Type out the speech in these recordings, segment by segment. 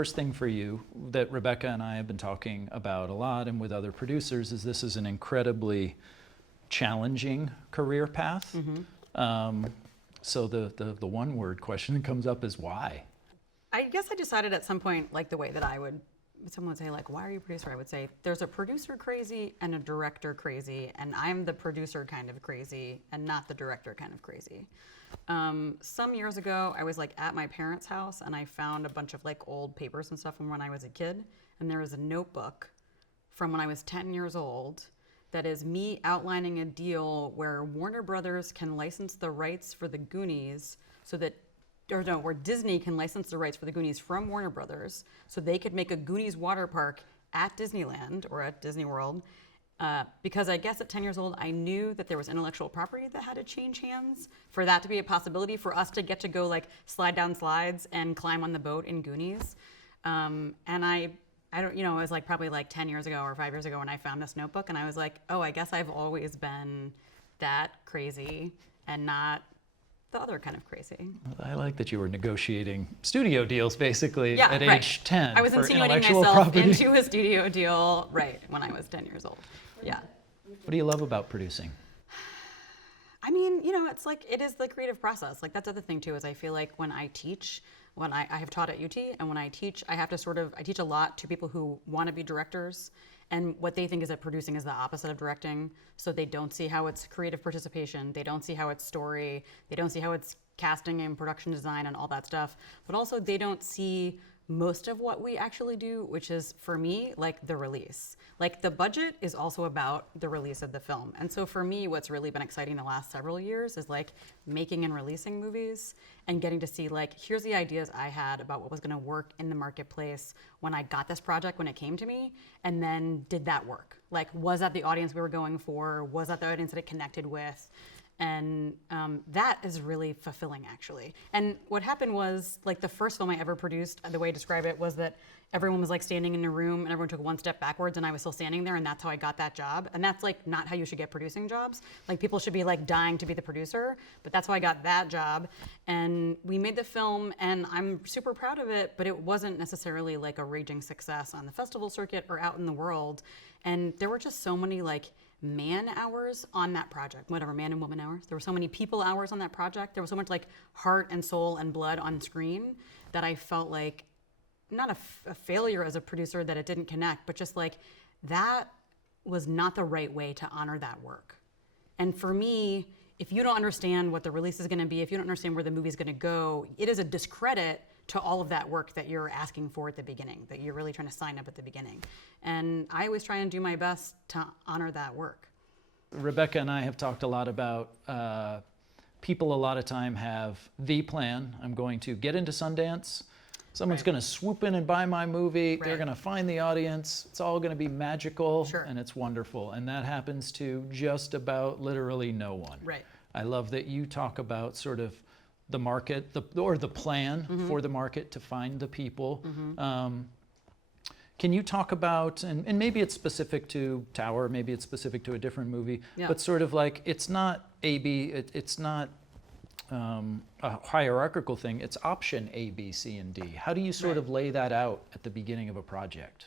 first thing for you that Rebecca and I have been talking about a lot and with other producers is this is an incredibly challenging career path. So the one word question that comes up is why? I guess I decided at some point, like the way that someone would say like, why are you a producer? I would say there's a producer crazy and a director crazy, and I'm the producer kind of crazy and not the director kind of crazy. Some years ago, I was like at my parents' house and I found a bunch of like old papers and stuff from when I was a kid, and there was a notebook from when I was 10 years old that is me outlining a deal where Warner Brothers can license the rights for the Goonies where Disney can license the rights for the Goonies from Warner Brothers so they could make a Goonies water park at Disneyland or at Disney World. Because I guess at 10 years old, I knew that there was intellectual property that had to change hands for that to be a possibility for us to get to go like slide down slides and climb on the boat in Goonies. And I don't, it was like probably like 10 years ago or 5 years ago when I found this notebook, and I was like, oh, I guess I've always been that crazy and not the other kind of crazy. I like that you were negotiating studio deals basically at right. age 10. I was insinuating myself into a studio deal when I was 10 years old. Yeah. What do you love about producing? I mean, it's like, it is the creative process. Like that's the other thing too, is I feel like when I teach, when I have taught at UT, and when I teach, I have to I teach a lot to people who want to be directors, and what they think is that producing is the opposite of directing. So they don't see how it's creative participation, they don't see how it's story, they don't see how it's casting and production design and all that stuff, but also they don't see most of what we actually do, which is, for me, like the release. Like the budget is also about the release of the film. And so for me, what's really been exciting the last several years is like making and releasing movies and getting to see like, here's the ideas I had about what was gonna work in the marketplace when I got this project, when it came to me, and then did that work? Like, was that the audience we were going for? Was that the audience that it connected with? And that is really fulfilling, actually. And what happened was, like, the first film I ever produced, the way I describe it was that everyone was like standing in a room and everyone took one step backwards and I was still standing there, and that's how I got that job. And that's like not how you should get producing jobs. Like people should be like dying to be the producer, but that's how I got that job. And we made the film and I'm super proud of it, but it wasn't necessarily like a raging success on the festival circuit or out in the world. And there were just so many like man hours on that project, whatever, man and woman hours. There were so many people hours on that project. There was so much like heart and soul and blood on screen that I felt like not a failure as a producer that it didn't connect, but just like that was not the right way to honor that work. And for me, if you don't understand what the release is gonna be, if you don't understand where the movie's gonna go, it is a discredit to all of that work that you're asking for at the beginning, that you're really trying to sign up at the beginning. And I always try and do my best to honor that work. Rebecca and I have talked a lot about people a lot of time have the plan. I'm going to get into Sundance. Someone's going to swoop in and buy my movie. They're going to find the audience. It's all going to be magical and it's wonderful. And that happens to just about literally no one. Right. I love that you talk about sort of the market, or the plan for the market to find the people. Can you talk about, and maybe it's specific to Tower, maybe it's specific to a different movie, but sort of like it's not it's not a hierarchical thing, it's option A, B, C, and D. How do you sort of lay that out at the beginning of a project?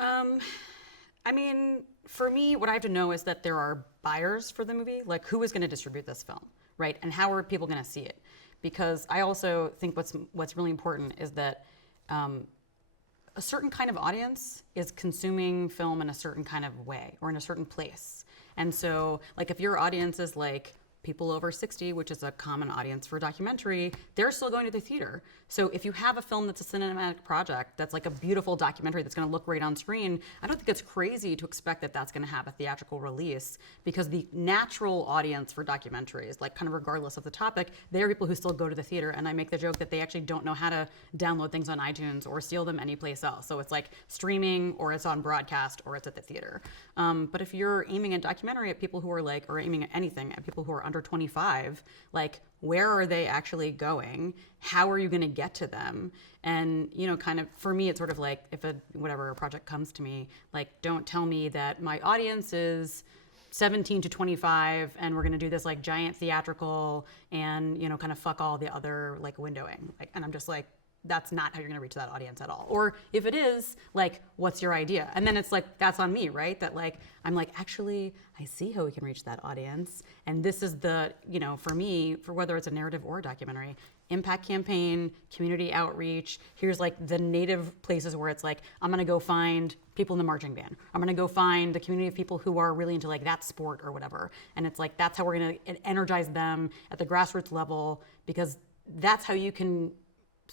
I mean, for me, what I have to know is that there are buyers for the movie, like who is going to distribute this film, right? And how are people going to see it? Because I also think what's really important is that a certain kind of audience is consuming film in a certain kind of way or in a certain place. And so, like, if your audience is like people over 60, which is a common audience for a documentary, they're still going to the theater. So if you have a film that's a cinematic project, that's like a beautiful documentary that's gonna look great on screen, I don't think it's crazy to expect that that's gonna have a theatrical release, because the natural audience for documentaries, like kind of regardless of the topic, they are people who still go to the theater. And I make the joke that they actually don't know how to download things on iTunes or steal them anyplace else. So it's like streaming, or it's on broadcast, or it's at the theater. But if you're aiming a documentary at people who are like, or aiming at anything at people who are under 25, like, where are they actually going? How are you going to get to them? And, you know, kind of, for me, it's sort of like, if whatever project comes to me, like, don't tell me that my audience is 17 to 25 and we're going to do this like giant theatrical and, you know, kind of fuck all the other like windowing. Like, and I'm just like, that's not how you're going to reach that audience at all. Or if it is, like, what's your idea? And then it's like, that's on me, right? That like, I'm like, actually, I see how we can reach that audience. And this is the, you know, for me, for whether it's a narrative or a documentary, impact campaign, community outreach. Here's like the native places where it's like, I'm going to go find people in the marching band. I'm going to go find the community of people who are really into like that sport or whatever. And it's like, that's how we're going to energize them at the grassroots level, because that's how you can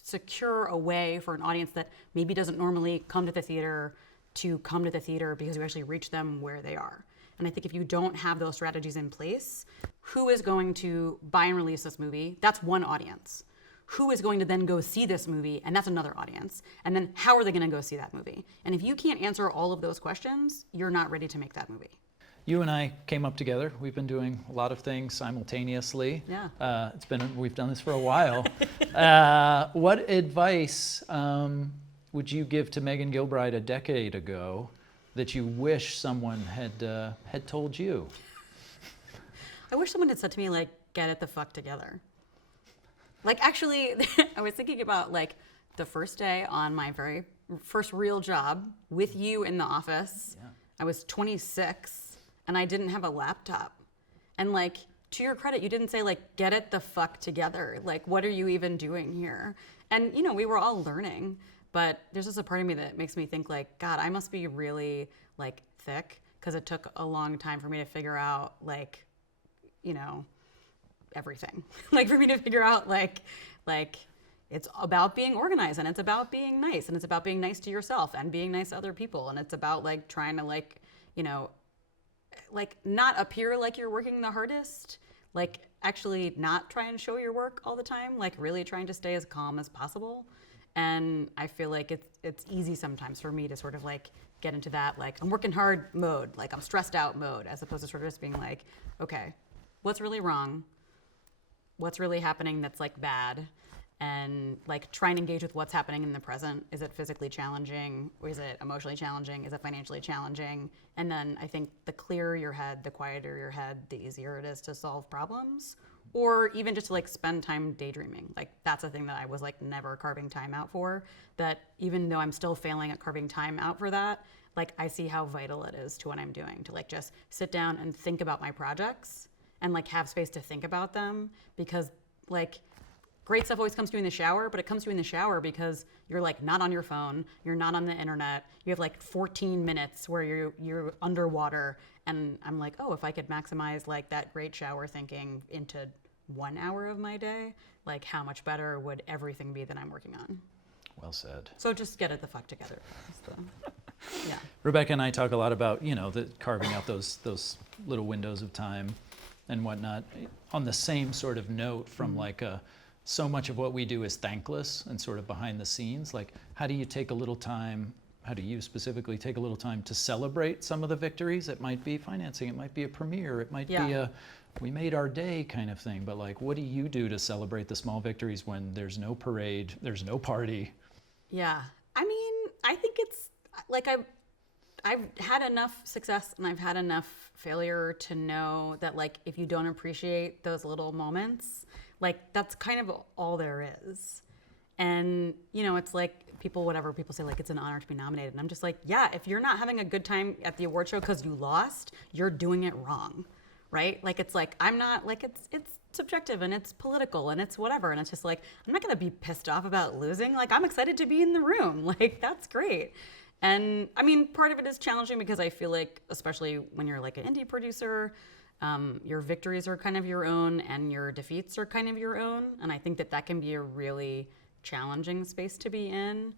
secure a way for an audience that maybe doesn't normally come to the theater to come to the theater, because you actually reach them where they are. And I think if you don't have those strategies in place, who is going to buy and release this movie? That's one audience. Who is going to then go see this movie? And that's another audience. And then how are they going to go see that movie? And if you can't answer all of those questions, you're not ready to make that movie. You and I came up together. We've been doing a lot of things simultaneously. Yeah. We've done this for a while. What advice would you give to Megan Gilbride a decade ago that you wish someone had told you? I wish someone had said to me, like, get it the fuck together. Like, actually, I was thinking about like the first day on my very first real job with you in the office. Yeah. I was 26. And I didn't have a laptop. And like, to your credit, you didn't say like, get it the fuck together. Like, what are you even doing here? And you know, we were all learning, but there's just a part of me that makes me think like, God, I must be really like thick, because it took a long time for me to figure out like, you know, everything. Like for me to figure out like it's about being organized, and it's about being nice, and it's about being nice to yourself and being nice to other people. And it's about like trying to like, you know, like not appear like you're working the hardest, like actually not try and show your work all the time, like really trying to stay as calm as possible. And I feel like it's easy sometimes for me to sort of like get into that, like I'm working hard mode, like I'm stressed out mode, as opposed to sort of just being like, okay, what's really wrong? What's really happening that's like bad? And like try and engage with what's happening in the present. Is it physically challenging? Or is it emotionally challenging? Is it financially challenging? And then I think the clearer your head, the quieter your head, the easier it is to solve problems. Or even just to like spend time daydreaming. Like that's a thing that I was like never carving time out for. That even though I'm still failing at carving time out for that, like I see how vital it is to what I'm doing. To like just sit down and think about my projects and like have space to think about them. Because like, great stuff always comes to you in the shower, but it comes to you in the shower because you're like not on your phone, you're not on the internet, you have like 14 minutes where you're underwater, and I'm like, oh, if I could maximize like that great shower thinking into 1 hour of my day, like how much better would everything be that I'm working on? Well said. So just get it the fuck together. Yeah. Rebecca and I talk a lot about, you know, carving out those little windows of time and whatnot. On the same sort of note, from like so much of what we do is thankless and sort of behind the scenes. Like, how do you take a little time, how do you specifically take a little time to celebrate some of the victories? It might be financing, it might be a premiere, it might be a we made our day kind of thing. But like, what do you do to celebrate the small victories when there's no parade, there's no party? Yeah. I mean, I think it's like I've had enough success and I've had enough failure to know that like if you don't appreciate those little moments, like that's kind of all there is. And you know, it's like people say like it's an honor to be nominated, and I'm just like, yeah, if you're not having a good time at the award show because you lost, you're doing it wrong, right? Like it's like I'm not like it's subjective and it's political and it's whatever, and it's just like I'm not gonna be pissed off about losing. Like I'm excited to be in the room, like that's great. And I mean, part of it is challenging because I feel like, especially when you're like an indie producer, your victories are kind of your own and your defeats are kind of your own. And I think that can be a really challenging space to be in.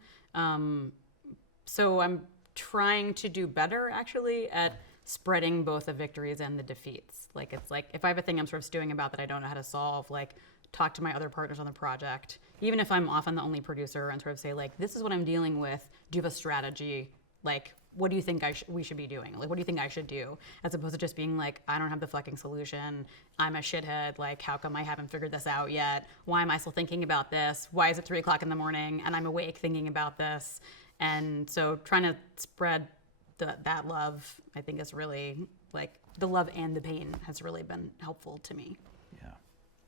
So I'm trying to do better actually at spreading both the victories and the defeats. Like it's like, if I have a thing I'm sort of stewing about that I don't know how to solve, like talk to my other partners on the project, even if I'm often the only producer, and sort of say like, this is what I'm dealing with. Do you have a strategy? Like, what do you think we should be doing? Like, what do you think I should do? As opposed to just being like, I don't have the fucking solution. I'm a shithead. Like, how come I haven't figured this out yet? Why am I still thinking about this? Why is it 3 o'clock in the morning and I'm awake thinking about this? And so trying to spread that love, I think is really like the love and the pain has really been helpful to me. Yeah.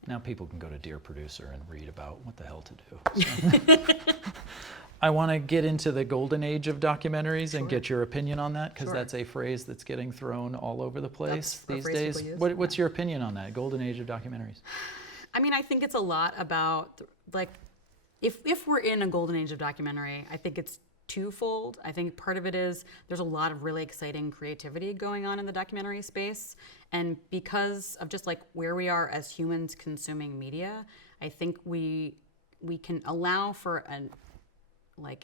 Now people can go to Dear Producer and read about what the hell to do. So. I want to get into the golden age of documentaries and get your opinion on that, because that's a phrase that's getting thrown all over the place these days. What's your opinion on that, golden age of documentaries? I mean, I think it's a lot about, like, if we're in a golden age of documentary, I think it's twofold. I think part of it is there's a lot of really exciting creativity going on in the documentary space. And because of just like where we are as humans consuming media, I think we can allow for an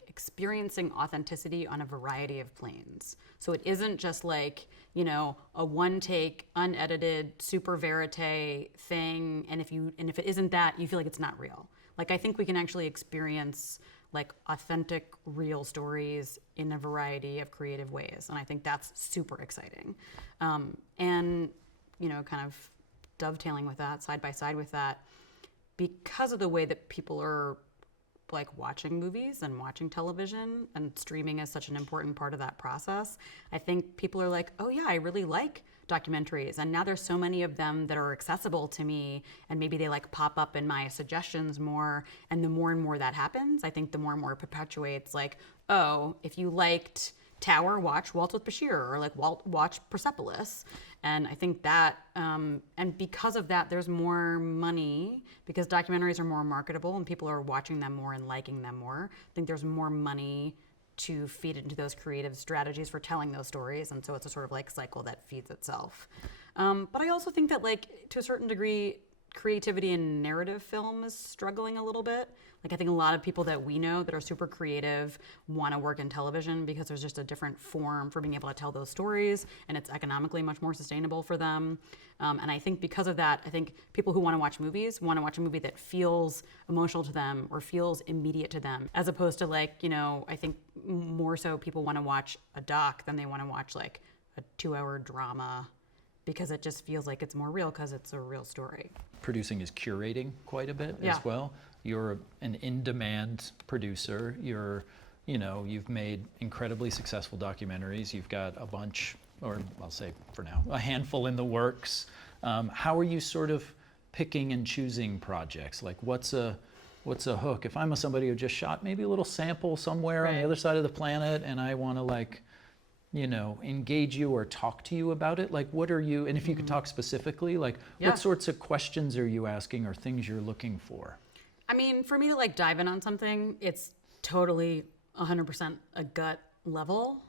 experiencing authenticity on a variety of planes. So it isn't just like, you know, a one take, unedited, super verite thing. And if it isn't that, you feel like it's not real. Like, I think we can actually experience like authentic, real stories in a variety of creative ways. And I think that's super exciting. And, you know, kind of dovetailing with that, side by side with that, because of the way that people are like watching movies and watching television, and streaming is such an important part of that process, I think people are like, oh yeah, I really like documentaries, and now there's so many of them that are accessible to me, and maybe they like pop up in my suggestions more, and the more and more that happens, I think the more and more it perpetuates like, oh, if you liked Tower, watch Waltz with Bashir, or like watch Persepolis. And I think that, and because of that, there's more money, because documentaries are more marketable and people are watching them more and liking them more. I think there's more money to feed into those creative strategies for telling those stories. And so it's a sort of like cycle that feeds itself. But I also think that, like, to a certain degree, creativity in narrative film is struggling a little bit. Like, I think a lot of people that we know that are super creative want to work in television because there's just a different form for being able to tell those stories, and it's economically much more sustainable for them. And I think because of that, I think people who want to watch movies want to watch a movie that feels emotional to them or feels immediate to them, as opposed to, like, you know, I think more so people want to watch a doc than they want to watch like a 2-hour drama, because it just feels like it's more real because it's a real story. Producing is curating quite a bit as well. You're an in-demand producer. You've made incredibly successful documentaries. You've got a bunch, or I'll say for now, a handful in the works. How are you sort of picking and choosing projects? Like, what's a hook? If I'm somebody who just shot maybe a little sample somewhere on the other side of the planet, and I want to, like, you know, engage you or talk to you about it, like, what are you, and if you could talk specifically, like, what sorts of questions are you asking or things you're looking for? I mean, for me to like dive in on something, it's totally 100% a gut level.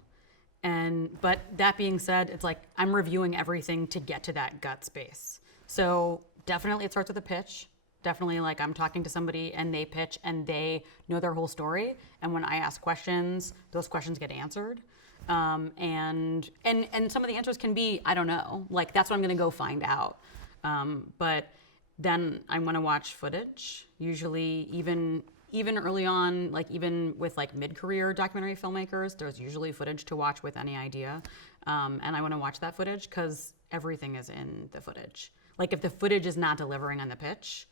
But that being said, it's like I'm reviewing everything to get to that gut space. So definitely it starts with a pitch. Definitely, like, I'm talking to somebody and they pitch and they know their whole story. And when I ask questions, those questions get answered. And some of the answers can be, I don't know, like, that's what I'm gonna go find out. But then I want to watch footage, usually even early on, like even with like mid-career documentary filmmakers, there's usually footage to watch with any idea. And I want to watch that footage because everything is in the footage. Like, if the footage is not delivering on the pitch,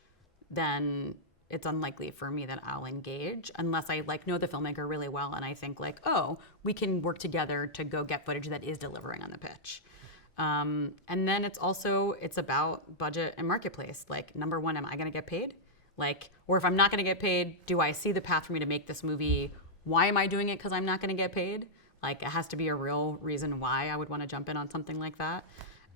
then it's unlikely for me that I'll engage unless I like know the filmmaker really well and I think like, oh, we can work together to go get footage that is delivering on the pitch. And then it's about budget and marketplace. Like, number one, am I going to get paid? Like, or if I'm not going to get paid, do I see the path for me to make this movie? Why am I doing it? Because I'm not going to get paid? Like, it has to be a real reason why I would want to jump in on something like that.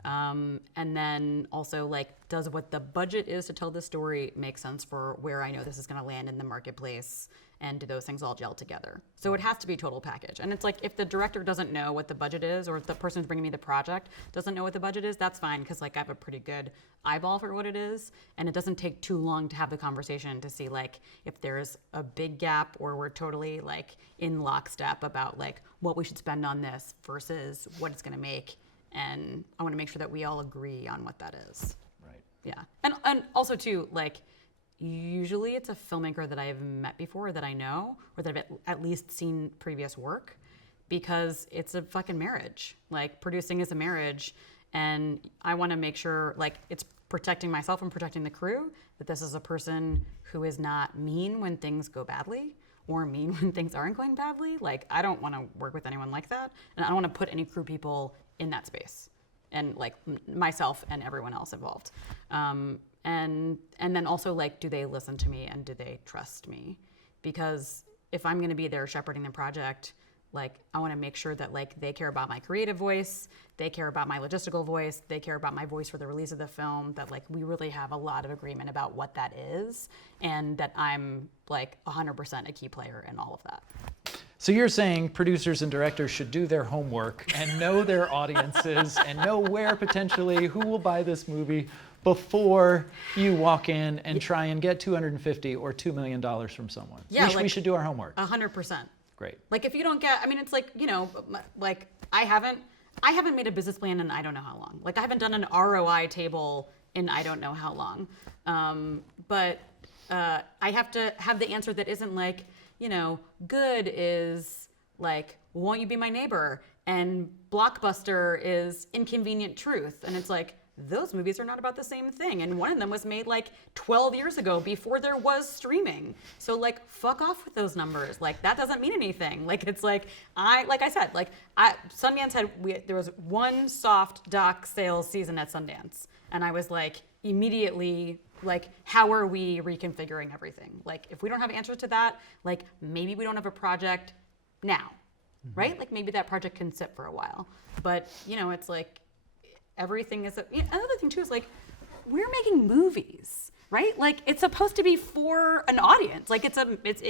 And then also, like, does what the budget is to tell this story make sense for where I know this is going to land in the marketplace? And do those things all gel together? So it has to be total package. And it's like, if the director doesn't know what the budget is, or if the person who's bringing me the project doesn't know what the budget is, that's fine, because like I have a pretty good eyeball for what it is. And it doesn't take too long to have the conversation to see like if there's a big gap or we're totally like in lockstep about like what we should spend on this versus what it's gonna make. And I wanna make sure that we all agree on what that is. Right. Yeah. And also too, like, usually it's a filmmaker that I've met before, that I know, or that I've at least seen previous work, because it's a fucking marriage. Like, producing is a marriage, and I want to make sure, like, it's protecting myself and protecting the crew, that this is a person who is not mean when things go badly or mean when things aren't going badly. Like, I don't want to work with anyone like that, and I don't want to put any crew people in that space, and like myself and everyone else involved. and then also like, do they listen to me and do they trust me? Because if I'm going to be there shepherding the project, like I want to make sure that like they care about my creative voice, they care about my logistical voice, they care about my voice for the release of the film, that like we really have a lot of agreement about what that is, and that I'm like 100% a key player in all of that. So you're saying producers and directors should do their homework and know their audiences and know where potentially who will buy this movie before you walk in and try and get $250 or $2 million from someone. Yeah, we should do our homework. 100%. Great. Like if you don't get, I mean, it's like, you know, like I haven't made a business plan in I don't know how long. Like I haven't done an ROI table in I don't know how long. But I have to have the answer that isn't like, you know, good is like, won't you be my neighbor? And Blockbuster is Inconvenient Truth. And it's like, those movies are not about the same thing. And one of them was made like 12 years ago before there was streaming. So like, fuck off with those numbers. Like that doesn't mean anything. Like it's like, Sundance there was one soft doc sales season at Sundance. And I was like, immediately, like, how are we reconfiguring everything? Like, if we don't have answers to that, like maybe we don't have a project now, right? Like maybe that project can sit for a while. But you know, it's like, everything is another thing too is like we're making movies, right? Like it's supposed to be for an audience. Like it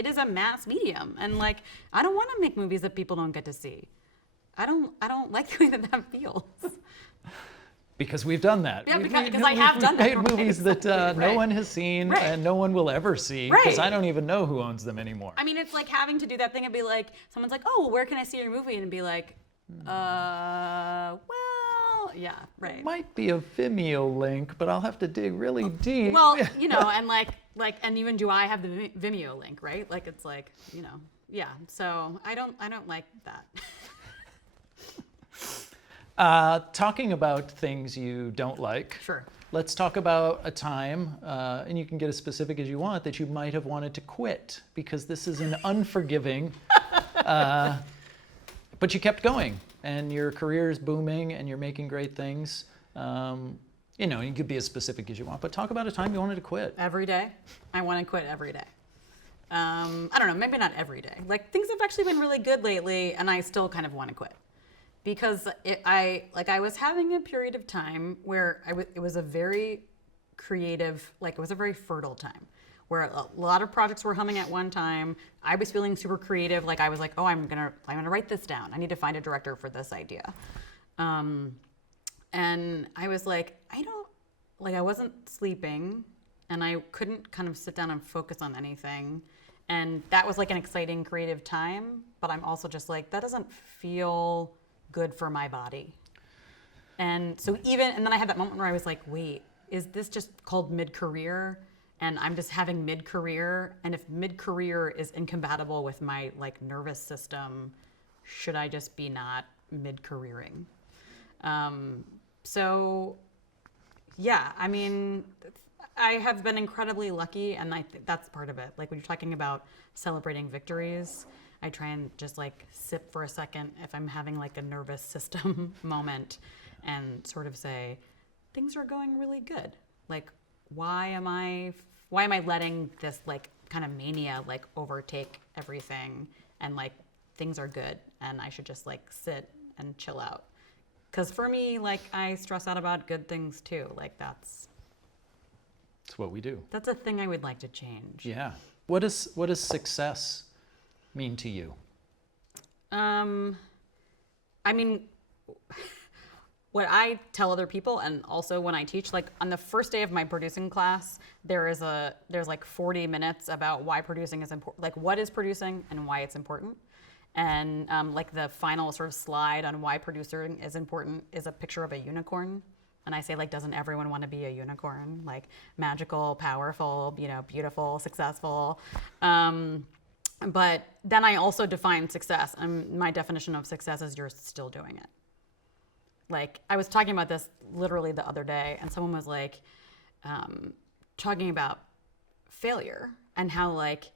is a mass medium, and like I don't want to make movies that people don't get to see. I don't like the way that feels. Because we've done that. Yeah, because I have done that. We've made movies that no one has seen and no one will ever see because I don't even know who owns them anymore. I mean, it's like having to do that thing and be like, someone's like, oh, well, where can I see your movie? And be like, well, yeah, right. It might be a Vimeo link, but I'll have to dig really deep. Well, you know, and and even do I have the Vimeo link, right? Like it's like, you know, yeah. So I don't like that. Talking about things you don't like. Sure. Let's talk about a time, and you can get as specific as you want, that you might have wanted to quit because this is an unforgiving, but you kept going. And your career is booming and you're making great things. You know, you could be as specific as you want, but talk about a time you wanted to quit. Every day. I want to quit every day. I don't know, maybe not every day. Like things have actually been really good lately and I still kind of want to quit. Because I was having a period of time where it was a very creative, like it was a very fertile time. Where a lot of projects were humming at one time. I was feeling super creative. Like I was like, oh, I'm gonna write this down. I need to find a director for this idea. And I was like, I wasn't sleeping and I couldn't kind of sit down and focus on anything. And that was like an exciting creative time, but I'm also just like, that doesn't feel good for my body. And so and then I had that moment where I was like, wait, is this just called mid-career? And I'm just having mid-career, and if mid-career is incompatible with my like nervous system, should I just be not mid-careering? So yeah, I mean, I have been incredibly lucky, and I think that's part of it. Like when you're talking about celebrating victories, I try and just like sip for a second if I'm having like a nervous system moment and sort of say, things are going really good. Like, why am I letting this like kind of mania like overtake everything, and like things are good and I should just like sit and chill out? Because for me, like I stress out about good things too. Like that's what we do. That's a thing I would like to change. Yeah. What does success mean to you? I mean, what I tell other people, and also when I teach, like on the first day of my producing class, there's like 40 minutes about why producing is important, like what is producing and why it's important. And like the final sort of slide on why producing is important is a picture of a unicorn. And I say, like, doesn't everyone want to be a unicorn? Like magical, powerful, you know, beautiful, successful. But then I also define success. And my definition of success is you're still doing it. Like, I was talking about this literally the other day, and someone was like, talking about failure and how, like,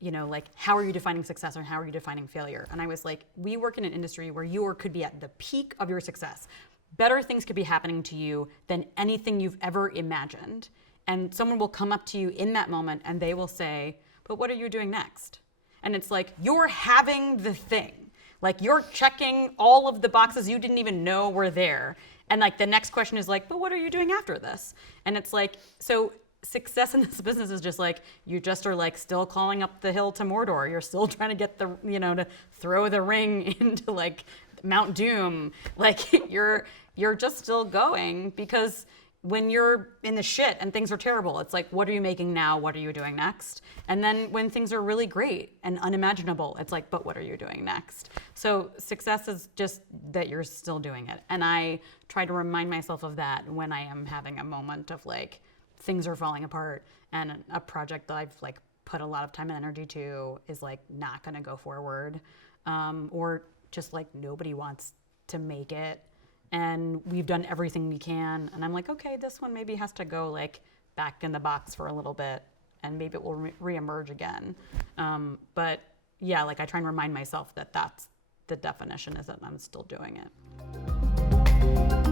you know, like, how are you defining success and how are you defining failure? And I was like, we work in an industry where you could be at the peak of your success. Better things could be happening to you than anything you've ever imagined. and someone will come up to you in that moment and they will say, but what are you doing next? And it's like, you're having the thing. Like, you're checking all of the boxes you didn't even know were there. And like the next question is like, but what are you doing after this? And it's like, so success in this business is just like, you just are like still calling up the hill to Mordor. You're still trying to get the, to throw the ring into like Mount Doom. Like you're just still going, because when you're in the shit and things are terrible, it's like, what are you making now? What are you doing next? And then when things are really great and unimaginable, it's like, but what are you doing next? So success is just that you're still doing it. And I try to remind myself of that when I am having a moment of like, things are falling apart and a project that I've like put a lot of time and energy to is like not gonna go forward. Or just like nobody wants to make it. And we've done everything we can. And I'm like, okay, this one maybe has to go like back in the box for a little bit and maybe it will reemerge again. But yeah, like I try and remind myself that that's the definition, is that I'm still doing it.